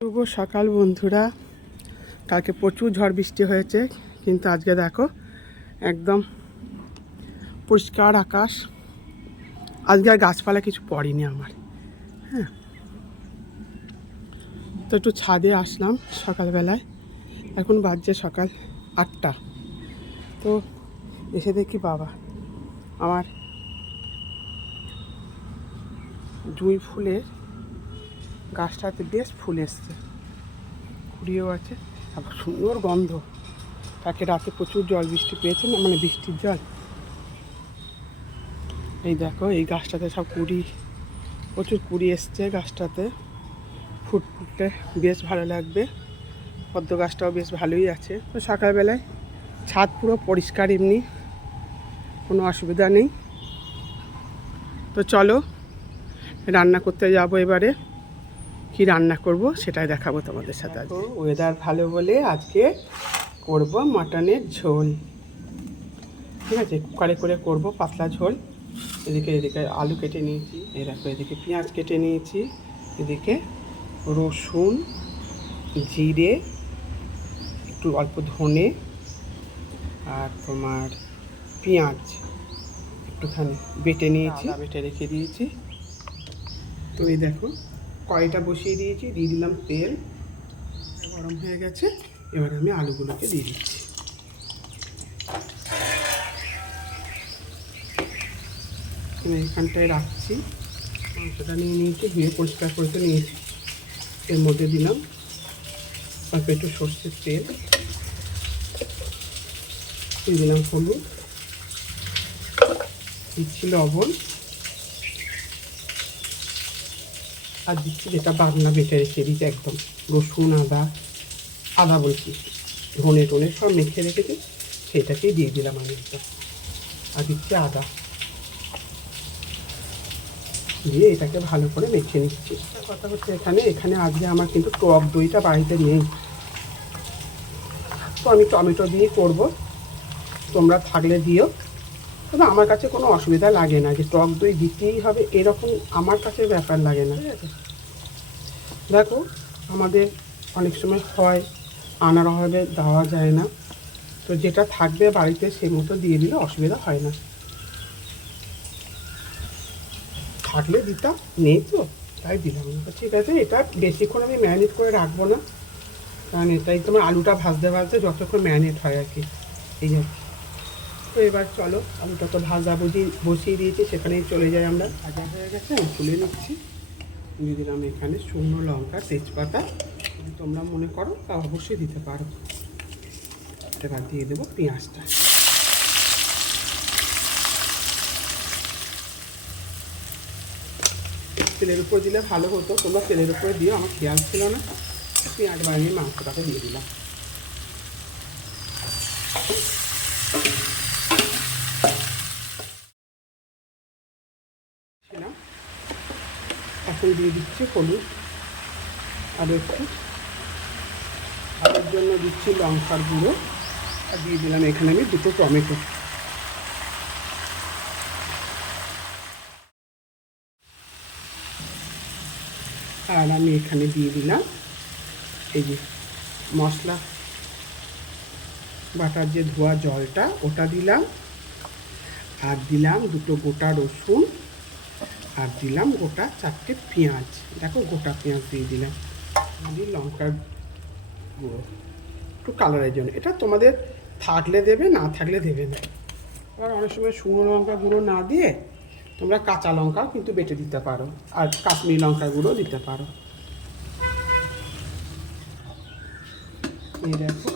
শুভ সকাল বন্ধুরা। কালকে প্রচুর ঝড় বৃষ্টি হয়েছে, কিন্তু আজকে দেখো একদম পরিষ্কার আকাশ। আজকে আর গাছপালা কিছু পড়েনি আমার হ্যাঁ। তো একটু ছাদে আসলাম সকালবেলায়, এখন বাজছে সকাল আটটা। তো এসে দেখি বাবা, আমার জুঁই ফুলের গাছটাতে বেশ ফুল এসছে। কুড়িয়েও আছে। আবার সুন্দর গন্ধ। তাকে রাতে প্রচুর জল, বৃষ্টি পেয়েছে না? মানে বৃষ্টির জল। এই দেখো, এই গাছটাতে সব কুড়ি, প্রচুর কুড়ি এসছে গাছটাতে। ফুট ফুটলে বেশ ভালো লাগবে। পদ্ম গাছটাও বেশ ভালোই আছে। তো সকালবেলায় ছাদ পুরো পরিষ্কার এমনি। কোনো অসুবিধা নেই। তো চলো, রান্না করতে যাব এবারে। কি রান্না করব সেটাই দেখাবো তোমাদের সাথে আজকে ওয়েদার ভালো বলে আজকে করব মাটনের ঝোল। ঠিক আছে কুকারে করে করব পাতলা ঝোল। এদিকে এদিকে আলু কেটে নিয়েছি। দেখো এদিকে পেঁয়াজ কেটে নিয়েছি। এদিকে রসুন জিরে একটু অল্প ধনে আর তোমার পেঁয়াজ একটুখানি বেটে নিয়েছি। বেটে রেখে দিয়েছি। তো এই দেখো কড়াইটা বসিয়ে দিয়েছি, দিয়ে দিলাম তেল। গরম হয়ে গেছে। এবার আমি আলুগুলোকে দিয়ে দিচ্ছি। এখানটায় রাখছি। মাংসটা নিয়ে নিয়েছি, ধুয়ে পরিষ্কার করে তো নিয়েছি। এর মধ্যে দিলাম অল্প একটু সর্ষের তেল। দিয়ে দিলাম হলুদ। দিচ্ছি লবণ। আর দিচ্ছি যেটা বাগনা বেটে রেখে দিচ্ছি একদম, রসুন, আদা আদা বলছি, ধনে টনে সব মেখে রেখেছি, সেটাকেই দিয়ে দিলাম আমি একটা আর দিচ্ছি আদা। দিয়ে এটাকে ভালো করে মেখে নিচ্ছি। কথা হচ্ছে এখানে এখানে আজকে আমার কিন্তু টক দইটা বাড়িতে নেই। তো আমি টমেটো দিয়ে করব। তোমরা থাকলে দিও। তবে আমার কাছে কোনো অসুবিধা লাগে না যে টক দই দিতেই হবে এরকম আমার কাছে ব্যাপার লাগে না। ঠিক আছে। দেখো আমাদের অনেক সময় হয় আনার অভাবে দেওয়া যায় না। তো যেটা থাকবে বাড়িতে সেই মতো দিয়ে দিলে অসুবিধা হয় না। থাকলে দিতাম নেই তো তাই দিলাম না। ঠিক আছে এটা বেশিক্ষণ আমি ম্যারিনেট করে রাখব না কারণ এটাই তোমার আলুটা ভাজতে ভাজতে যতক্ষণ ম্যারিনেট হয় আর কি। এই আর কি। তো এবার চলো আলুটা তো ভাজা বুঝিয়ে বসিয়ে দিয়েছি, সেখানেই চলে যাই আমরা। ভাজা হয়ে গেছে, আমি তুলে নিচ্ছি। দিয়ে দিলাম এখানে শুকনো লঙ্কা, তেজপাতা। তোমরা মনে করো, তা অবশ্যই দিতে পারো। এবার দিয়ে দেবো পেঁয়াজটা। তেলের উপর দিলে ভালো হতো, তোমরা তেলের উপরে দিয়ে আমার খেয়াল ছিল না। পেঁয়াজ বানিয়ে মাংসটাকে দিয়ে দিলাম। এখন দিয়ে দিচ্ছি, হলুদ আর একটু। তার জন্য দিচ্ছি লঙ্কার গুঁড়ো আর দিয়ে দিলাম এখানে আমি দুটো টমেটো। আর আমি এখানে দিয়ে দিলাম এই যে মশলা, বাটার যে ধোয়া জলটা, ওটা দিলাম। আর দিলাম দুটো গোটা রসুন। আর দিলাম গোটা চারটে পেঁয়াজ। দেখো গোটা পেঁয়াজ দিয়ে দিলাম। দিয়ে লঙ্কার গুঁড়ো। একটু কালারের জন্য। এটা তোমাদের থাকলে দেবে, না থাকলে দেবে না। আবার অনেক সময় শুকনো লঙ্কা গুঁড়ো না দিয়ে তোমরা কাঁচা লঙ্কাও কিন্তু বেটে দিতে পারো। আর কাশ্মীরি লঙ্কা গুঁড়ো দিতে পারো। এই দেখো,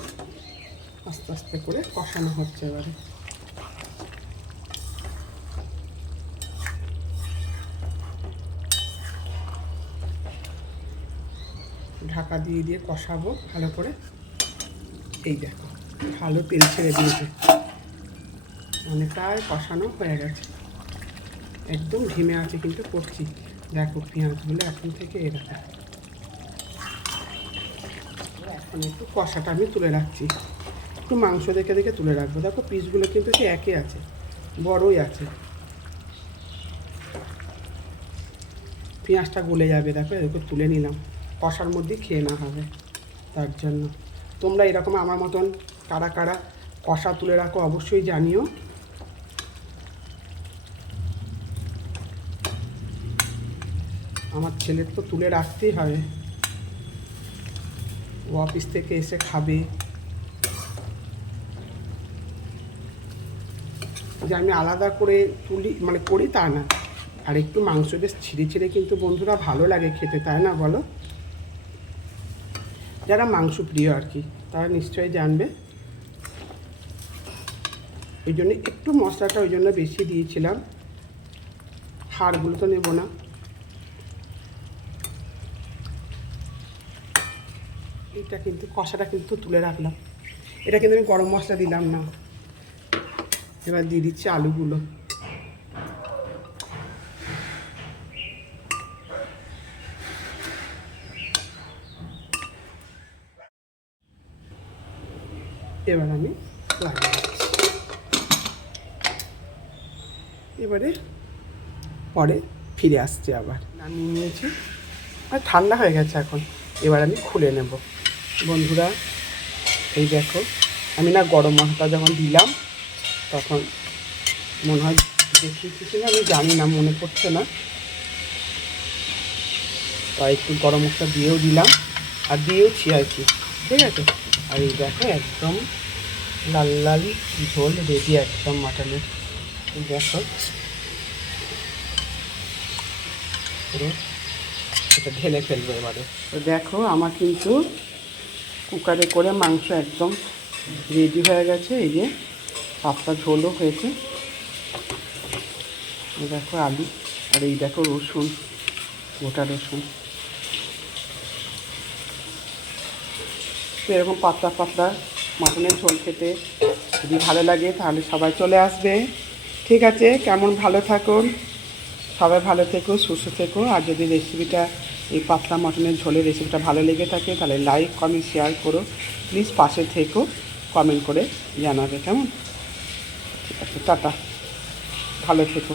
আস্তে আস্তে করে কষানো হচ্ছে এবারে। ঢাকা দিয়ে দিয়ে কষাবো ভালো করে। এই দেখো, ভালো তেল ছেড়ে দিয়েছে। অনেকটাই কষানো হয়ে গেছে। একদম ঘিমে আছে কিন্তু করছি। দেখো পেঁয়াজগুলো এখন থেকে এরকম। এখন একটু কষাটা আমি তুলে রাখছি। একটু মাংস দেখে দেখে তুলে রাখব। দেখো পিসগুলো কিন্তু সে একই আছে, বড়ই আছে। পেঁয়াজটা গলে যাবে, দেখো এরকম তুলে নিলাম। কষার মধ্যে খেয়ে না হবে তার জন্য। তোমরা এরকম আমার মতন কারা কারা কষা তুলে রাখো অবশ্যই জানিও। আমার ছেলের তো তুলে রাখতেই হবে। ও অফিস থেকে এসে খাবে। যে আমি আলাদা করে তুলি মানে করি তা না। আর একটু মাংস বেশ ছিঁড়ে ছিঁড়ে কিন্তু বন্ধুরা ভালো লাগে খেতে, তাই না বলো? যারা মাংস প্রিয় আর কি, তারা নিশ্চয়ই জানবে। ওই জন্য একটু মশলাটা ওই জন্য বেশি দিয়েছিলাম। হাড়গুলো তো নেব না। এটা কিন্তু, কষাটা কিন্তু তুলে রাখলাম। এটা কিন্তু আমি গরম মশলা দিলাম না। এবার দিয়ে দিচ্ছি আলুগুলো। এবার আমি লাগিয়ে এবারে পরে ফিরে আসছি আবার। নামিয়ে নিয়েছি। আর ঠান্ডা হয়ে গেছে এখন। এবার আমি খুলে নেব। বন্ধুরা, এই দেখো, আমি না গরম মশলা যখন দিলাম, তখন মনে হয় দেখিয়েছি না আমি জানি না, মনে পড়ছে না। তাই একটু গরম মশলা দিয়েও দিলাম। আর দিয়েওছি আর কি। ঠিক আছে? আর এই দেখো, একদম লাল লাল ঝোল, রেডি একদম মাটনের দেখো। এটা ঢেলে ফেলব এবারে। তো দেখো, আমার কিন্তু কুকারে করে মাংস একদম রেডি হয়ে গেছে। এই যে পাতলা ঝোলও হয়েছে। দেখো আলু আর এই দেখো রসুন, গোটা রসুন। এরকম পাতলা পাতলা মাটনের ঝোল খেতে যদি ভালো লাগে, তাহলে সবাই চলে আসবে। ঠিক আছে, কেমন ভালো থাকুন। সবাই ভালো থেকো, সুস্থ থেকো। আর যদি রেসিপিটা এই পাতলা মটনের ঝোলের রেসিপিটা ভালো লেগে থাকে, তাহলে লাইক কমেন্ট শেয়ার করো। প্লিজ পাশে থেকো কমেন্ট করে জানাবে, কেমন? ঠিক আছে, টাটা। ভালো থেকো।